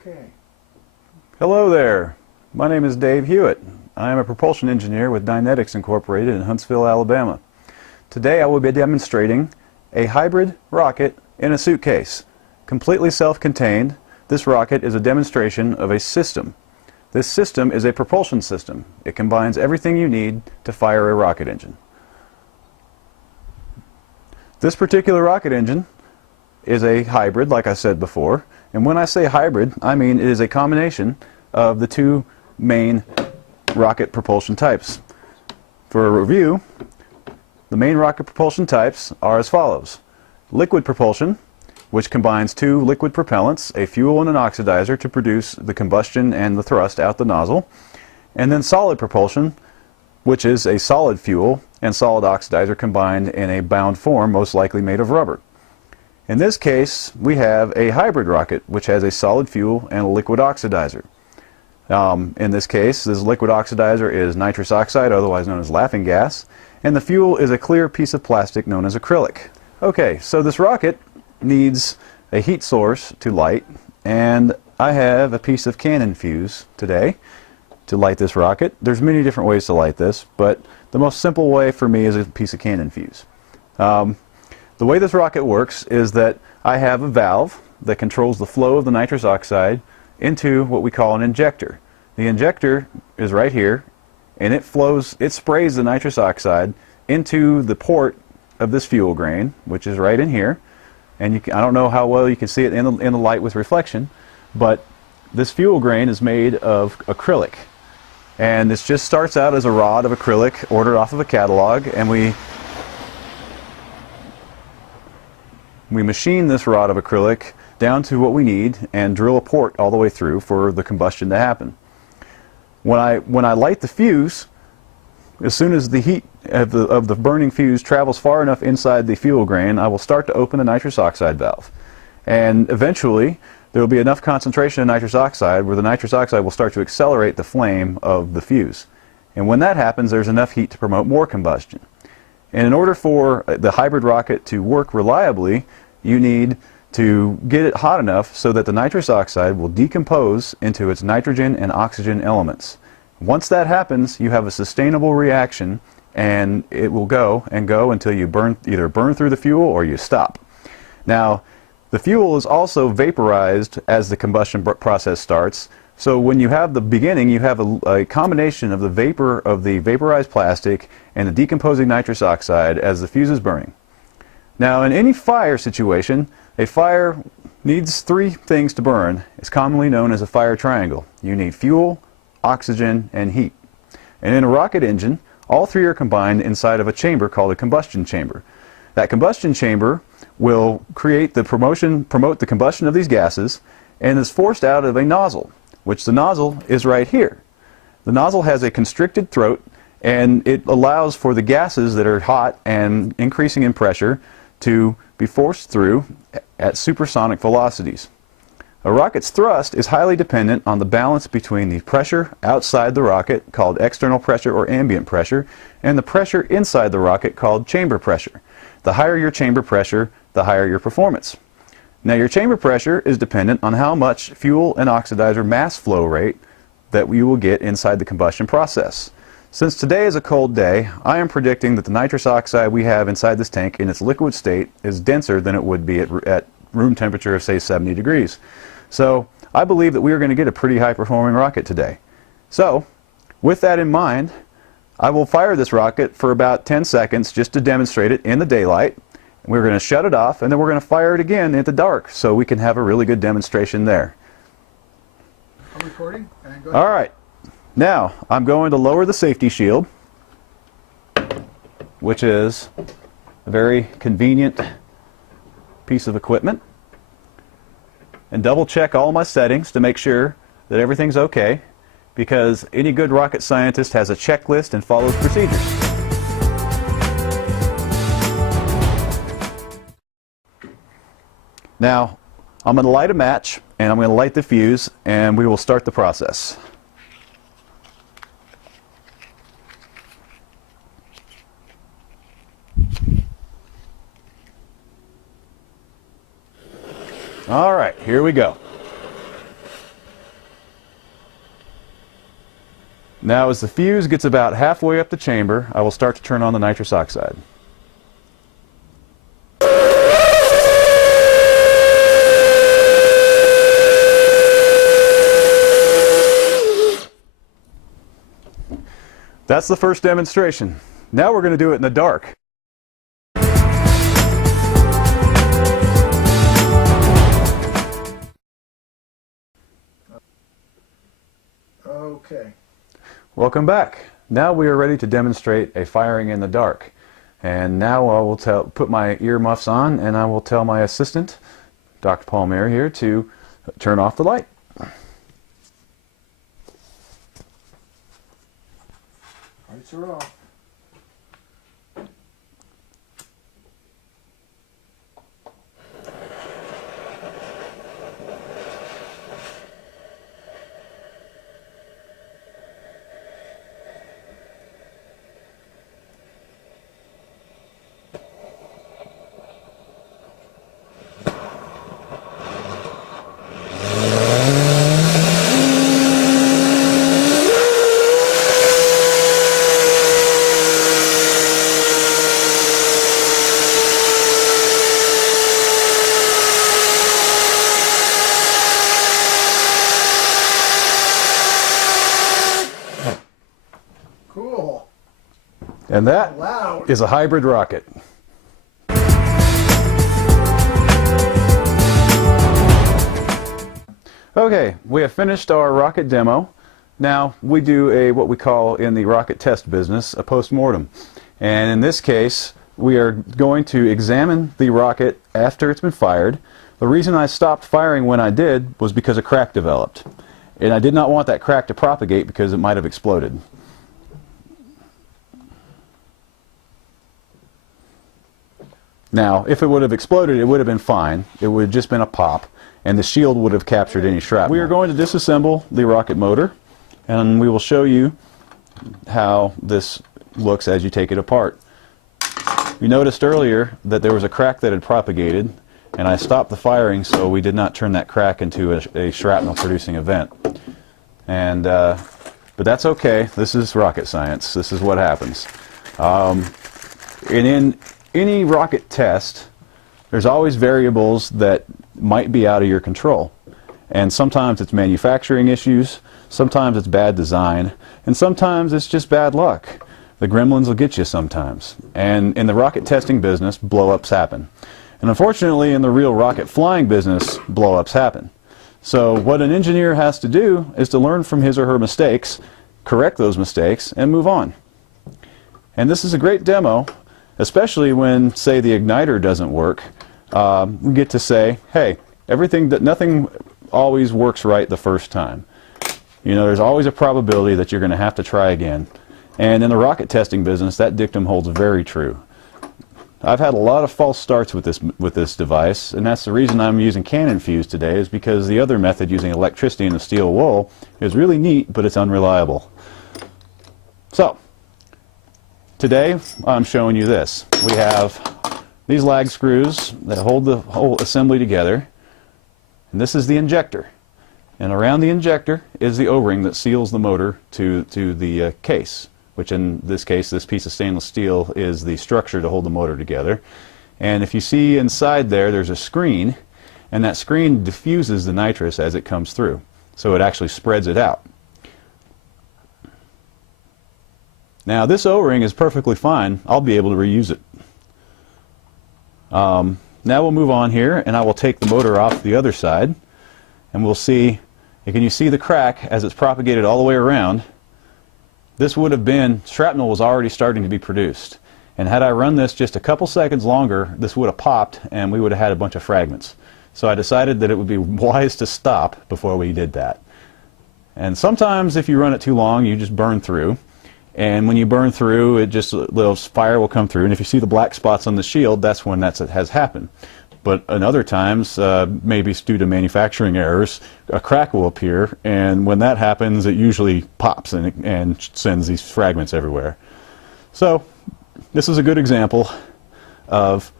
Okay. Hello there. My name is Dave Hewitt. I am a propulsion engineer with Dynetics Inc. in Huntsville, Alabama. Today I will be demonstrating a hybrid rocket in a suitcase. Completely self-contained, this rocket is a demonstration of a system. This system is a propulsion system. It combines everything you need to fire a rocket engine. This particular rocket engine is a hybrid, like I said before. And when I say hybrid, I mean it is a combination of the two main rocket propulsion types. For a review, the main rocket propulsion types are as follows. Liquid propulsion, which combines two liquid propellants, a fuel and an oxidizer, to produce the combustion and the thrust out the nozzle. And then solid propulsion, which is a solid fuel and solid oxidizer combined in a bound form, most likely made of rubber. In this case, we have a hybrid rocket, which has a solid fuel and a liquid oxidizer. In this case, this liquid oxidizer is nitrous oxide, otherwise known as laughing gas, and the fuel is a clear piece of plastic known as acrylic. Okay, so this rocket needs a heat source to light, and I have a piece of cannon fuse today to light this rocket. There's many different ways to light this, but the most simple way for me is a piece of cannon fuse. The way this rocket works is that I have a valve that controls the flow of the nitrous oxide into what we call an injector. The injector is right here, and it sprays the nitrous oxide into the port of this fuel grain, which is right in here. And I don't know how well you can see it in the light with reflection, but this fuel grain is made of acrylic. And this just starts out as a rod of acrylic ordered off of a catalog, and we machine this rod of acrylic down to what we need and drill a port all the way through for the combustion to happen. When I light the fuse, as soon as the heat of the burning fuse travels far enough inside the fuel grain, I will start to open the nitrous oxide valve. And eventually, there will be enough concentration of nitrous oxide where the nitrous oxide will start to accelerate the flame of the fuse. And when that happens, there's enough heat to promote more combustion. And in order for the hybrid rocket to work reliably, you need to get it hot enough so that the nitrous oxide will decompose into its nitrogen and oxygen elements. Once that happens, you have a sustainable reaction, and it will go and go until you either burn through the fuel or you stop. Now, the fuel is also vaporized as the combustion process starts. So when you have the beginning, you have a combination of the vapor of the vaporized plastic and the decomposing nitrous oxide as the fuse is burning. Now, in any fire situation, a fire needs three things to burn. It's commonly known as a fire triangle. You need fuel, oxygen, and heat. And in a rocket engine, all three are combined inside of a chamber called a combustion chamber. That combustion chamber will promote the combustion of these gases, and is forced out of a nozzle, which the nozzle is right here. The nozzle has a constricted throat, and it allows for the gases that are hot and increasing in pressure to be forced through at supersonic velocities. A rocket's thrust is highly dependent on the balance between the pressure outside the rocket, called external pressure or ambient pressure, and the pressure inside the rocket, called chamber pressure. The higher your chamber pressure, the higher your performance. Now, your chamber pressure is dependent on how much fuel and oxidizer mass flow rate that you will get inside the combustion process. Since today is a cold day, I am predicting that the nitrous oxide we have inside this tank in its liquid state is denser than it would be at room temperature of, say, 70 degrees. So I believe that we are going to get a pretty high-performing rocket today. So, with that in mind, I will fire this rocket for about 10 seconds just to demonstrate it in the daylight. We're going to shut it off, and then we're going to fire it again at the dark so we can have a really good demonstration there. I'm recording. And go ahead. All right. Now, I'm going to lower the safety shield, which is a very convenient piece of equipment, and double check all my settings to make sure that everything's okay, because any good rocket scientist has a checklist and follows procedures. Now, I'm going to light a match, and I'm going to light the fuse, and we will start the process. All right, here we go. Now as the fuse gets about halfway up the chamber, I will start to turn on the nitrous oxide. That's the first demonstration. Now we're going to do it in the dark. Okay. Welcome back. Now we are ready to demonstrate a firing in the dark. And now I will put my earmuffs on and I will tell my assistant, Dr. Palmere here, to turn off the light. Lights are off. Cool. And that Loud. is a hybrid rocket. Okay, we have finished our rocket demo. Now we do what we call in the rocket test business a post-mortem. And in this case, we are going to examine the rocket after it's been fired. The reason I stopped firing when I did was because a crack developed. And I did not want that crack to propagate because it might have exploded. Now, if it would have exploded, it would have been fine. It would have just been a pop, and the shield would have captured any shrapnel. We are going to disassemble the rocket motor, and we will show you how this looks as you take it apart. You noticed earlier that there was a crack that had propagated, and I stopped the firing so we did not turn that crack into a shrapnel-producing event. And, but that's okay. This is rocket science. This is what happens. In any rocket test, there's always variables that might be out of your control. And sometimes it's manufacturing issues, sometimes it's bad design, and sometimes it's just bad luck. The gremlins will get you sometimes. And in the rocket testing business, blow-ups happen. And unfortunately, in the real rocket flying business, blow-ups happen. So what an engineer has to do is to learn from his or her mistakes, correct those mistakes, and move on. And this is a great demo, especially when, say, the igniter doesn't work. We get to say, hey, nothing always works right the first time. You know, there's always a probability that you're going to have to try again. And in the rocket testing business, that dictum holds very true. I've had a lot of false starts with this device, and that's the reason I'm using cannon fuse today, is because the other method, using electricity and a steel wool, is really neat, but it's unreliable. So, today I'm showing you this. We have these lag screws that hold the whole assembly together, and this is the injector. And around the injector is the O-ring that seals the motor to the case, which in this case, this piece of stainless steel is the structure to hold the motor together. And if you see inside there, there's a screen, and that screen diffuses the nitrous as it comes through. So it actually spreads it out. Now this O-ring is perfectly fine. I'll be able to reuse it. Now we'll move on here, and I will take the motor off the other side, and we'll see, can you see the crack as it's propagated all the way around? This would have been, shrapnel was already starting to be produced. And had I run this just a couple seconds longer, this would have popped and we would have had a bunch of fragments. So I decided that it would be wise to stop before we did that. And sometimes if you run it too long, you just burn through. And when you burn through, it just, little fire will come through. And if you see the black spots on the shield, that's when that has happened. But in other times, maybe it's due to manufacturing errors, a crack will appear, and when that happens, it usually pops and sends these fragments everywhere. So this is a good example of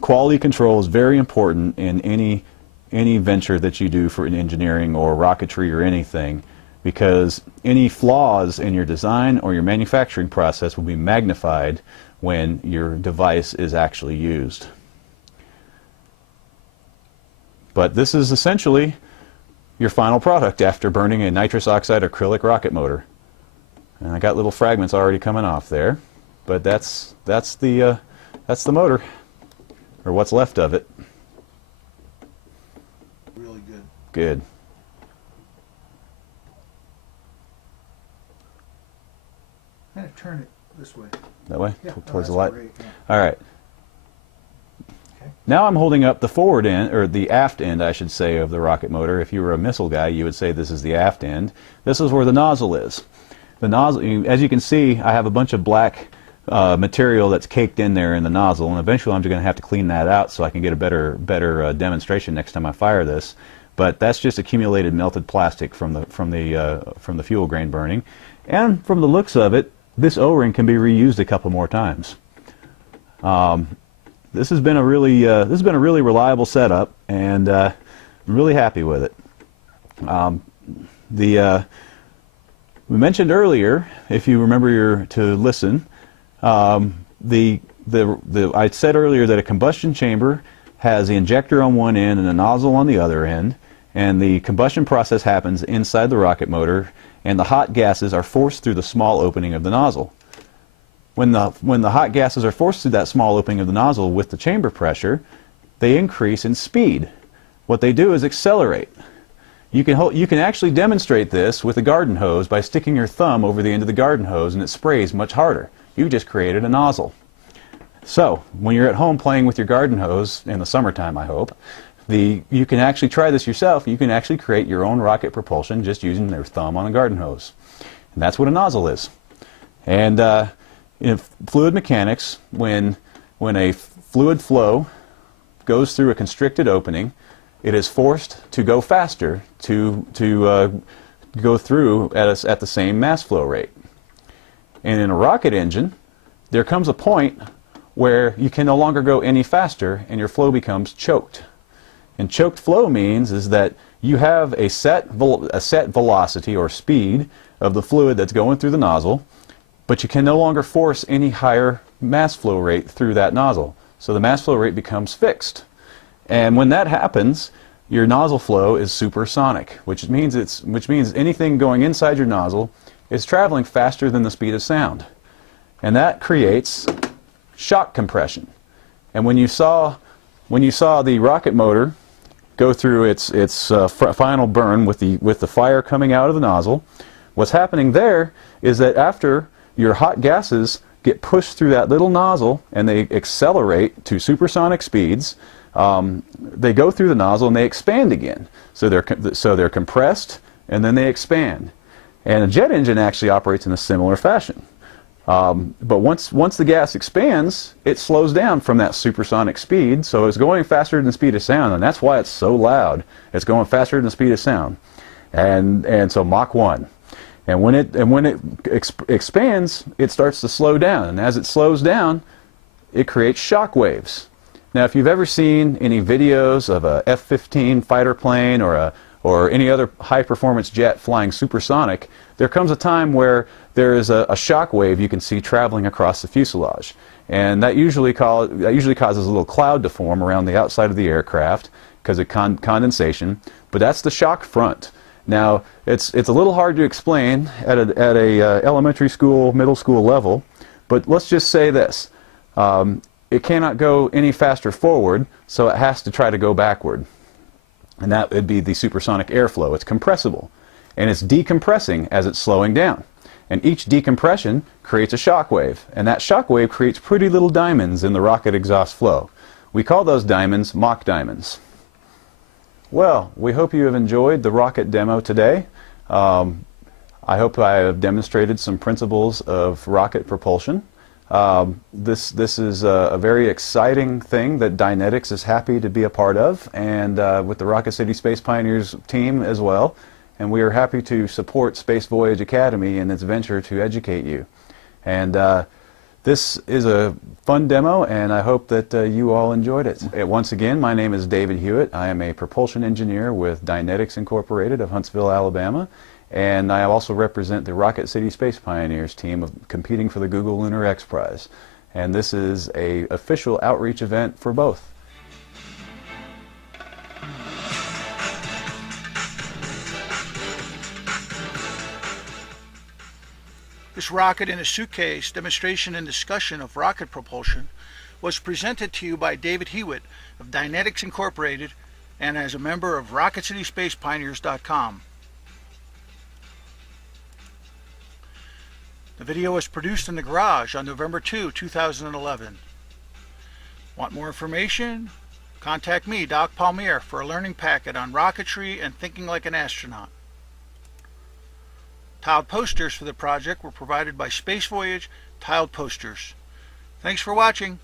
quality control is very important in any venture that you do for engineering or rocketry or anything. because any flaws in your design or your manufacturing process will be magnified when your device is actually used. But this is essentially your final product after burning a nitrous oxide acrylic rocket motor. And I got little fragments already coming off there, but that's the motor, or what's left of it. Really good. Good. Kind of turn it this way. That way? Yeah, Towards the no, light? that's great, yeah. All right. Okay. Now I'm holding up the forward end, or the aft end, I should say, of the rocket motor. If you were a missile guy, you would say this is the aft end. This is where the nozzle is. The nozzle, as you can see, I have a bunch of black material that's caked in there in the nozzle, and eventually I'm just going to have to clean that out so I can get a better demonstration next time I fire this. But that's just accumulated melted plastic from the fuel grain burning, and from the looks of it, this O-ring can be reused a couple more times. This has been a really reliable setup, and I'm really happy with it. We mentioned earlier, if you remember to listen, I said earlier that a combustion chamber has the injector on one end and a nozzle on the other end, and the combustion process happens inside the rocket motor, and the hot gases are forced through the small opening of the nozzle. When the hot gases are forced through that small opening of the nozzle with the chamber pressure, they increase in speed. What they do is accelerate. You can actually demonstrate this with a garden hose by sticking your thumb over the end of the garden hose, and it sprays much harder. You just created a nozzle. So when you're at home playing with your garden hose in the summertime, I hope, you can actually try this yourself. You can actually create your own rocket propulsion just using their thumb on a garden hose. And that's what a nozzle is. And in fluid mechanics, when a fluid flow goes through a constricted opening, it is forced to go faster to go through at the same mass flow rate. And in a rocket engine, there comes a point where you can no longer go any faster and your flow becomes choked. And choked flow means is that you have a set velocity or speed of the fluid that's going through the nozzle, but you can no longer force any higher mass flow rate through that nozzle. So the mass flow rate becomes fixed. And when that happens, your nozzle flow is supersonic, which means anything going inside your nozzle is traveling faster than the speed of sound. And that creates shock compression. And when you saw the rocket motor go through its final burn with the fire coming out of the nozzle, what's happening there is that after your hot gases get pushed through that little nozzle and they accelerate to supersonic speeds, they go through the nozzle and they expand again. So they're compressed and then they expand. And a jet engine actually operates in a similar fashion. But once the gas expands, it slows down from that supersonic speed, so it's going faster than the speed of sound, and that's why it's so loud. It's going faster than the speed of sound, and so Mach 1. And when it expands, it starts to slow down, and as it slows down, it creates shock waves. Now, if you've ever seen any videos of a F-15 fighter plane or any other high-performance jet flying supersonic, there comes a time where there is a shock wave you can see traveling across the fuselage, and that usually causes a little cloud to form around the outside of the aircraft because of condensation. But that's the shock front. Now, it's a little hard to explain at a elementary school, middle school level, but let's just say this: it cannot go any faster forward, so it has to try to go backward. And that would be the supersonic airflow. It's compressible, and it's decompressing as it's slowing down. And each decompression creates a shock wave, and that shock wave creates pretty little diamonds in the rocket exhaust flow. We call those diamonds Mach diamonds. Well, we hope you have enjoyed the rocket demo today. I hope I have demonstrated some principles of rocket propulsion. This is a very exciting thing that Dynetics is happy to be a part of, and with the Rocket City Space Pioneers team as well. And we are happy to support Space Voyage Academy in its venture to educate you. And this is a fun demo, and I hope that you all enjoyed it. Once again, my name is David Hewitt. I am a propulsion engineer with Dynetics Incorporated of Huntsville, Alabama. and I also represent the Rocket City Space Pioneers team of competing for the Google Lunar X Prize. And this is an official outreach event for both. This Rocket in a Suitcase demonstration and discussion of rocket propulsion was presented to you by David Hewitt of Dynetics Inc. and as a member of RocketCitySpacePioneers.com. The video was produced in the garage on November 2, 2011. Want more information? Contact me, Doc Palmere, for a learning packet on rocketry and thinking like an astronaut. Tiled posters for the project were provided by Space Voyage Tiled Posters. Thanks for watching.